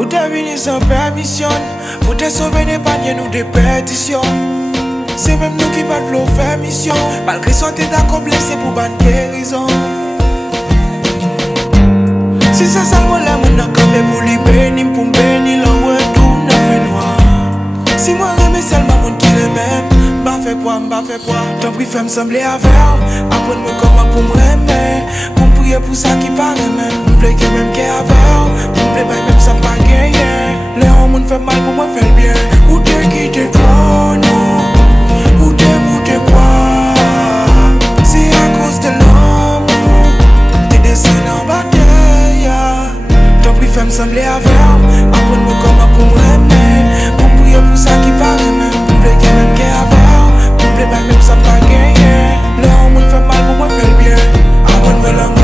Ou t'es venu sans permission, pour te sauver des paniers nous des pétitions. C'est même nous qui pas de l'eau faire mission, malgré ça t'es d'accord blessé pour bonne guérison. Si ça seulement là mon a campé pour lui bénir, pour me bénir, l'en retourne à fait noir. Si moi remets seulement mon qui le même, m'a fait poids. T'en prie fais me sembler avec, apprends-moi comment pour me remettre, pour me prier pour ça qui paraît même. M'plaît que même qu'est avec, pour me plaît même ça me pas gagner. Les hommes me fait mal pour moi faire le bien. Ou t'es qui t'es toi, non? Ou t'es quoi? C'est à cause de l'amour, t'es descendu en bataille. T'en prie fais me sembler avec, apprends-moi comment pour me remettre, pour me prier pour ça qui paraît même. M'plaît que même qu'est avec, pour me plaît même ça me pas gagner. Les hommes me fait mal pour moi faire le bien. Apprends-moi l'amour.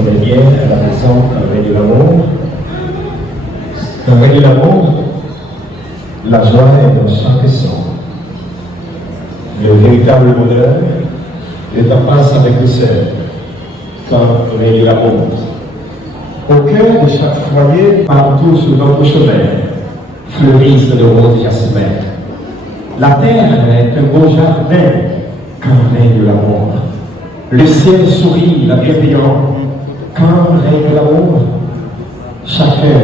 On est bien à la maison Un règne de l'amour. Un règne de l'amour, la joie est dans chaque son. Le véritable bonheur, le temps passe avec le sœur, quand on règne de l'amour. Au cœur de chaque foyer, partout sur notre chemin, fleurissent de roses jasmin. La terre est un beau jardin quand règne l'amour. Le ciel sourit, la bienveillance. Quand règne l'amour, chacun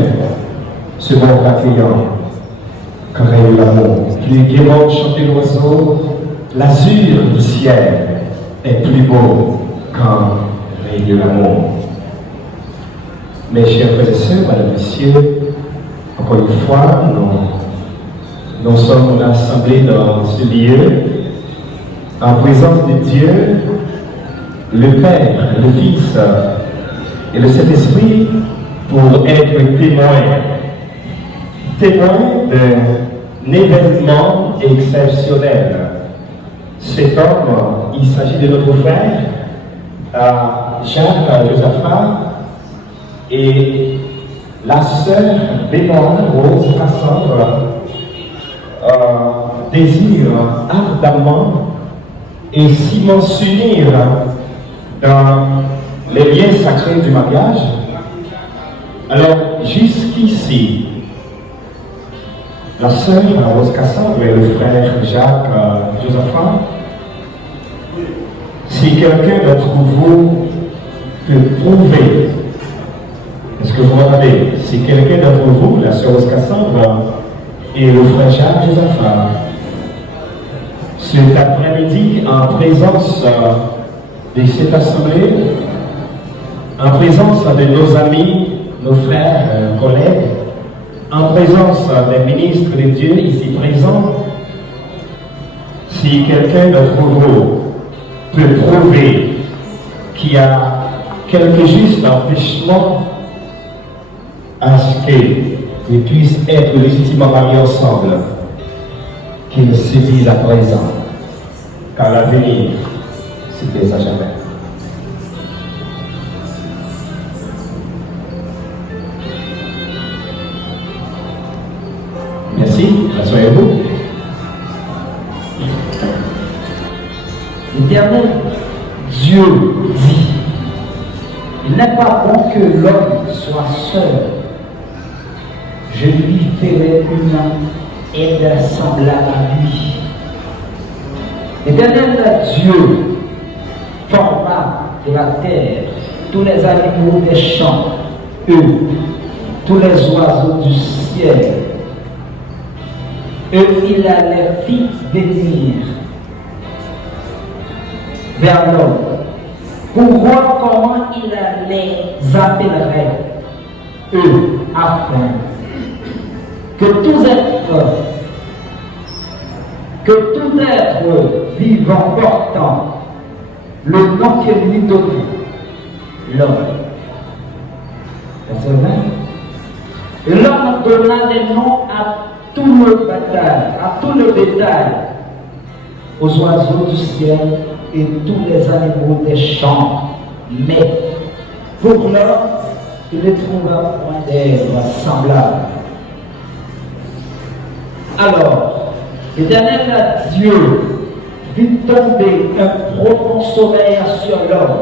se montre accueillant. Quand règne l'amour, plus gaiement chanter l'oiseau, l'azur du ciel est plus beau quand règne l'amour. Mes chers frères et sœurs, mesdames et messieurs, encore une fois, nous sommes rassemblés dans ce lieu en présence de Dieu, le Père, le Fils et le Saint-Esprit pour être témoins d'un événement exceptionnel. Cet homme, il s'agit de notre frère, Jacques Josaphat, et la sœur Bémone Rose Cassandre désirent ardemment et ciment s'unir dans les liens sacrés du mariage. Alors, jusqu'ici, la sœur Rose Cassandre et le frère Jacques Josaphat, si quelqu'un d'entre vous peut prouver, est-ce que vous m'entendez? Si quelqu'un d'entre vous, la sœur Rose Cassandre et le frère Jacques Josaphat, cet après-midi, en présence de cette assemblée, en présence de nos amis, nos frères, collègues, en présence des ministres de Dieu ici présents, si quelqu'un d'entre vous peut prouver qu'il y a quelque juste empêchement à ce qu'ils puissent être légitimement mariés ensemble, qu'ils se disent à présent, car l'avenir, c'est dès à jamais. Merci. Assoyez-vous. L'Éternel Dieu dit, il n'est pas bon que l'homme soit seul. Je lui ferai une aide semblable à lui. L'Éternel Dieu forma de la terre tous les animaux des champs, eux, tous les oiseaux du ciel. Et il les fit venir vers l'homme pour voir comment il les appellerait, eux, afin que tout être vivant portant le nom que lui donnait l'homme. Verset 20. Et l'homme donna des noms à tout le bétail, aux oiseaux du ciel et tous les animaux des champs. Mais pour l'homme, il ne trouva point d'être semblable. Alors, l'Éternel Dieu fit tomber un profond sommeil sur l'homme,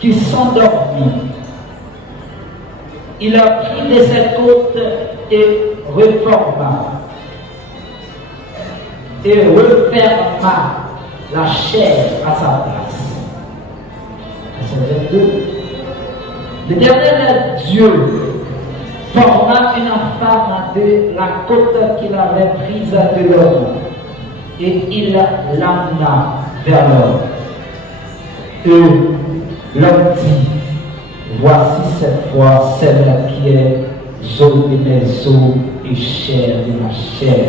qui s'endormit. Il a pris de ses côtes et referma la chair à sa place. Verset 22. L'Éternel Dieu forma une femme de la côte qu'il avait prise de l'homme, et il l'amena vers l'homme. Et l'homme dit, voici cette fois celle qui est os de mes os et chair de ma chair.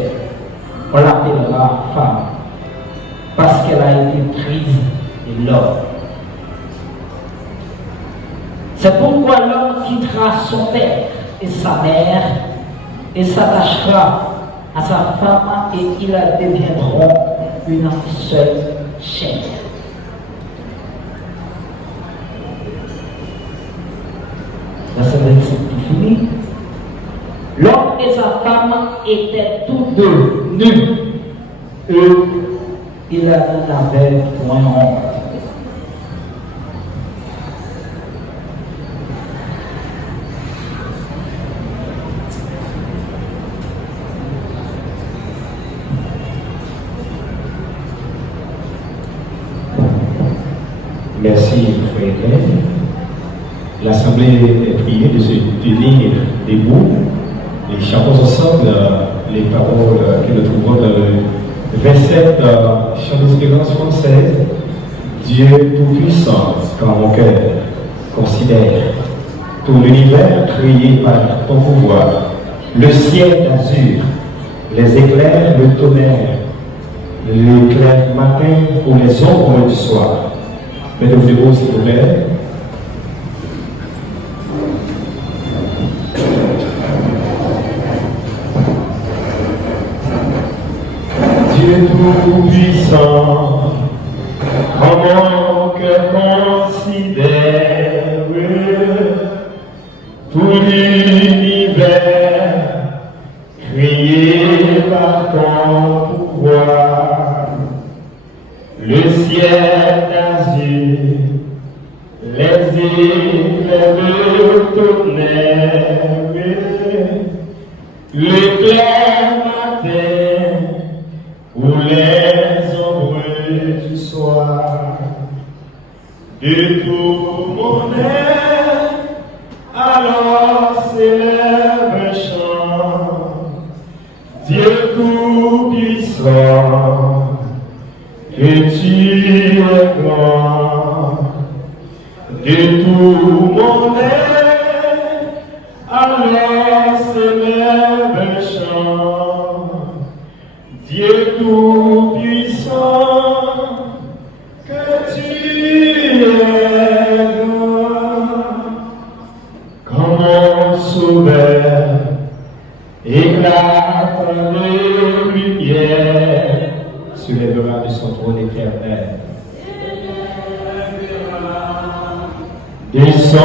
On l'appellera femme, parce qu'elle a été prise de l'homme. C'est pourquoi l'homme quittera son père et sa mère et s'attachera à sa femme, et ils deviendront une seule chair. Verset 27, tout fini. L'homme et sa femme étaient tous deux nus. Eux, ils n'avaient point honte. Merci, frère Glenn. L'Assemblée est priée de se tenir debout et chantons ensemble les paroles que nous trouvons dans le 27 chant d'espérance française. Dieu Tout-Puissant, quand mon cœur considère tout l'univers créé par ton pouvoir, le ciel d'azur, les éclairs, le tonnerre, l'éclair matin ou les ombres du soir. Mesdames et messieurs, s'il vous plaît. Dieu Tout-Puissant, comment que considère tout l'univers créé par ton pouvoir, le ciel d'azur, les éclairs de tonnerre, l'éclair matin ou les ombres du soir. De tout mon être, alors s'élève un chant, Dieu Tout-Puissant, que tu es grand. De tout mon être, alors s'élève un chant, Dieu Tout-Puissant, que tu es grand. Comme un sauveur éclate de lumière, soulèvera de son trône éternel. Descend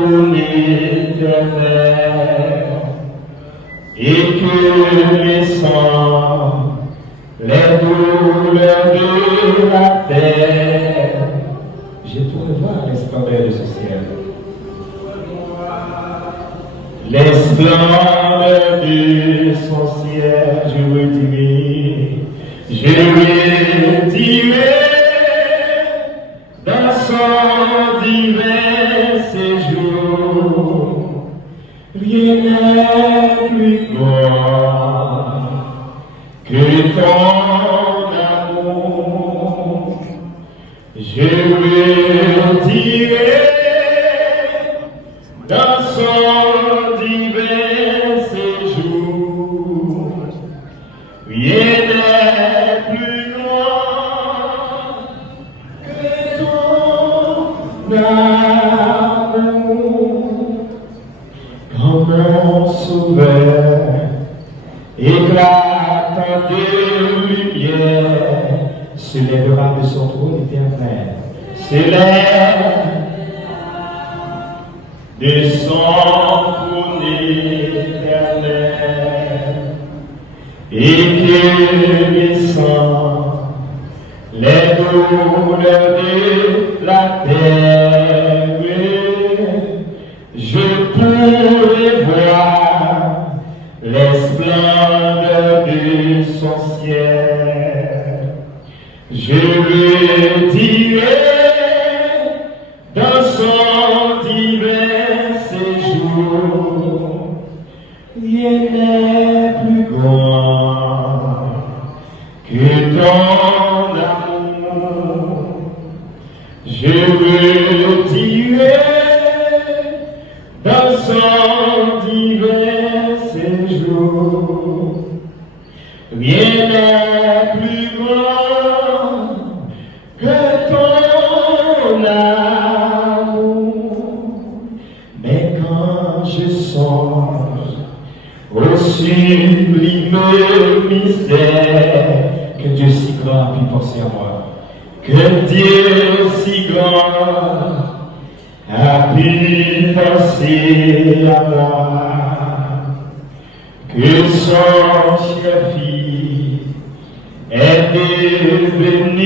de l'éternel, et que les sangs, les douleurs de la terre, j'ai pu revoir les splendeurs de ce ciel. Les splendeurs de son ciel, je redirai dans son divin séjour. Rien n'est plus grand que ton amour. Je redirai dans son divin séjour. Rien n'est plus grand que ton amour. Comme un sauveur éclatant de lumière, se lèvera de son trône éternel, s'élève de son trône éternel, et que descend les douleurs de la terre. Je pourrai voir les splendeurs de son ciel. Je le dirai dans son divin séjour. Rien n'est plus grand que ton amour. Je le dirai dans son divin séjour. Rien n'est plus grand que ton amour. Mais quand je songe au sublime mystère, que Dieu si grand puisse penser à moi, que Dieu si grand a pu penser à moi, que son cher-fils est devenu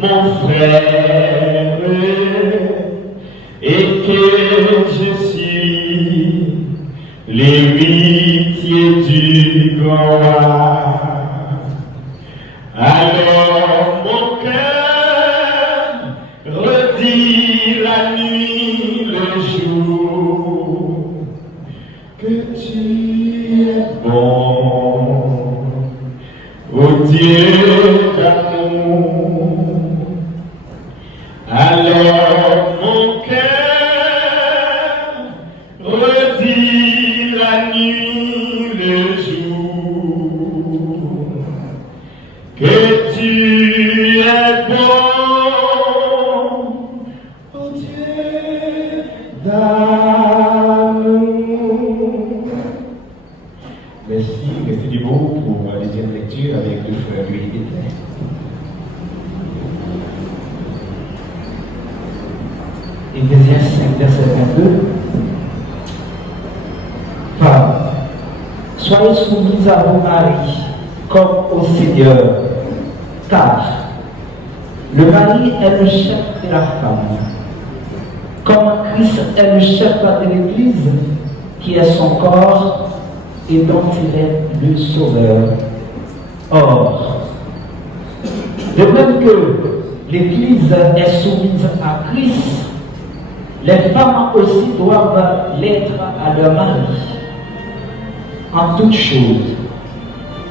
mon frère, et que je suis l'héritier du grand roi. Alors mon cœur redit la nuit, le jour, que tu es bon, ô Dieu d'amour. Alors mon cœur redit la nuit, le jour, que tu es bon, ô Dieu d'amour. Merci, restez du beau pour la deuxième lecture avec le frère Louis Détain. Éphésiens 5, verset 22. Femmes, soyez soumises à vos maris comme au Seigneur, car le mari est le chef de la femme, comme Christ est le chef de l'Église, qui est son corps et dont il est le sauveur. Or, de même que l'Église est soumise à Christ, les femmes aussi doivent l'être à leur mari, en toutes choses.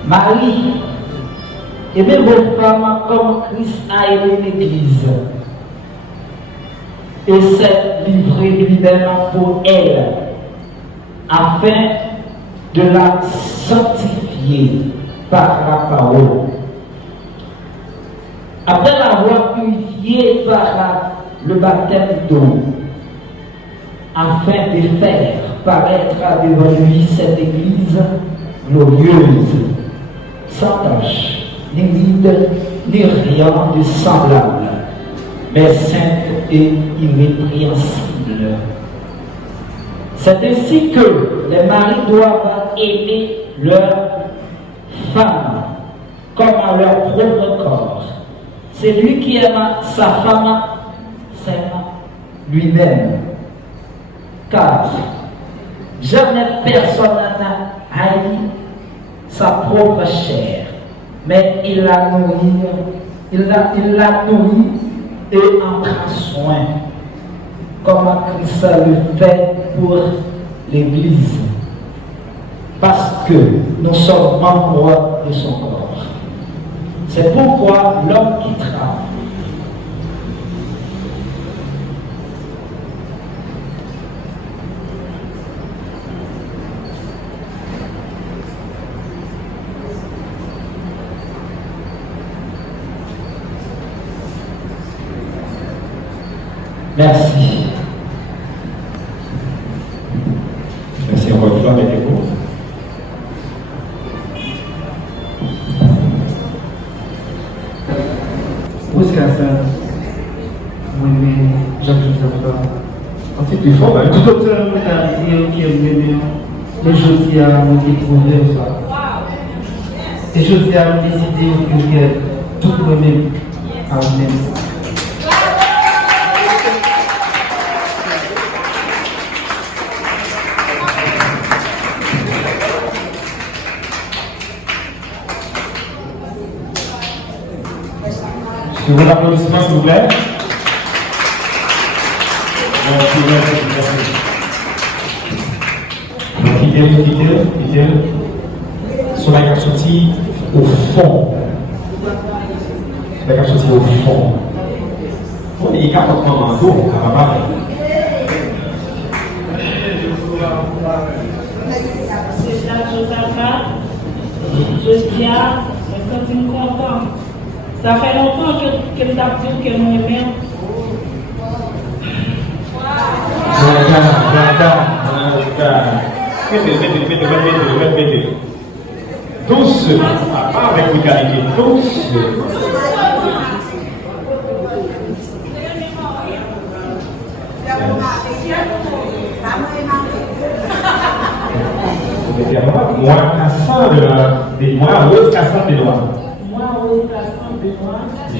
Marie, aimez vos femmes comme Christ a aimé l'Église et s'est livré lui-même pour elle, afin de la sanctifier par la parole. Après l'avoir purifiée par le baptême d'eau, afin de faire paraître devant lui cette Église glorieuse, sans tache, ni vide, ni rien de semblable, mais sainte et irrépréhensible. C'est ainsi que les maris doivent aimer leur femme comme à leur propre corps. C'est lui qui aime sa femme, s'aime lui-même. Car jamais personne n'a haï sa propre chair, mais il la nourrit, et en prend soin, comme Christ le fait pour l'Église, parce que nous sommes membres de son corps. C'est pourquoi l'homme quittera Merci. Merci encore une fois, mettez-vous. Jusqu'à ça, moi, Jacques-Joseph, C'est plus fort, hein? tout auteur m'a dit qu'il aimait les choses qui a découvert ça. Et je dis à décider que tout le même à vous-même. Je vous applaudissements, s'il vous plaît. Quittez. Sur la carte sortie au fond. La carte sortie au fond. On est capable de prendre un dos, à ma C'est Jacques-Joseph. Je dis à, je suis content. Ça fait longtemps que tu as dit que nous aimons. Mettez. Doucement, pas avec vulgarité, doucement. Moi, cassant des noix, rose cassant des noix.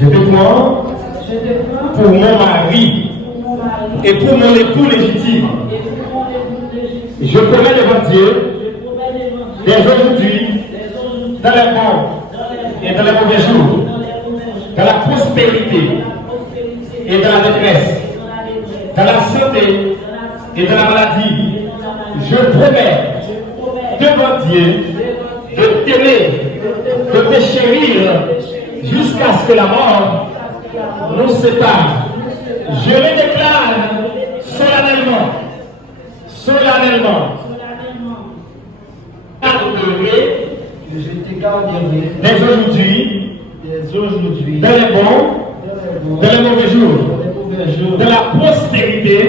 Je te prends pour mon mari et pour mon époux légitime. Je promets devant Dieu, dès aujourd'hui, dans les bons et dans les mauvais jours, dans la prospérité et dans la détresse, dans la santé et dans la maladie, je promets devant Dieu de t'aimer, de te chérir jusqu'à ce que la mort nous sépare. Je le déclare solennellement. Je te garderai Dès aujourd'hui, dans les bons, dans les mauvais jours, dans la prospérité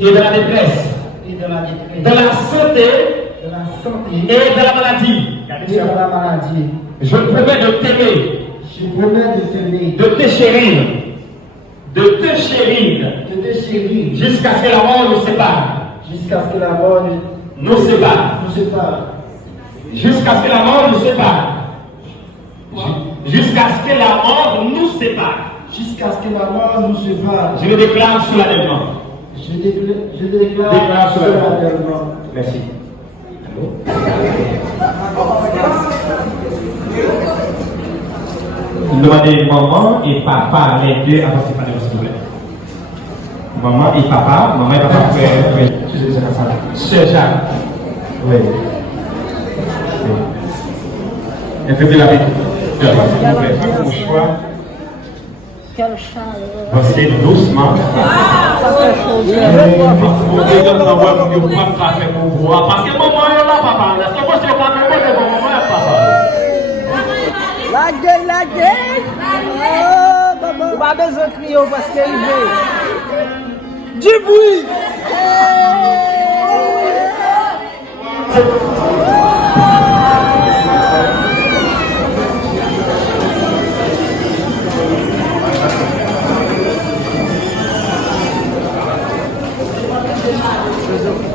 et dans la détresse, dans la santé et dans la maladie. Je promets de t'aimer, de te chérir, jusqu'à ce que la mort nous sépare. Jusqu'à ce que la mort Nous sépare. Jusqu'à ce que la mort nous sépare. Jusqu'à ce que la mort nous sépare. Jusqu'à ce que la mort nous sépare. Je le déclare solennellement. Je déclare solennellement. Merci. Demandez maman et papa, les deux, avant de parler, s'il vous plaît. Maman et papa, frère. Sœur Jacques. Oui. Elle fait de la vie. S'il vous plaît, pas mon choix. Quel chaleur. Passez doucement. Ça fait chaud. Parce que maman est là, papa. Est-ce que moi, c'est pas maman et papa? La gueule. Oh, maman. Pas besoin de crier parce qu'il veut. Du bruit. Bisous.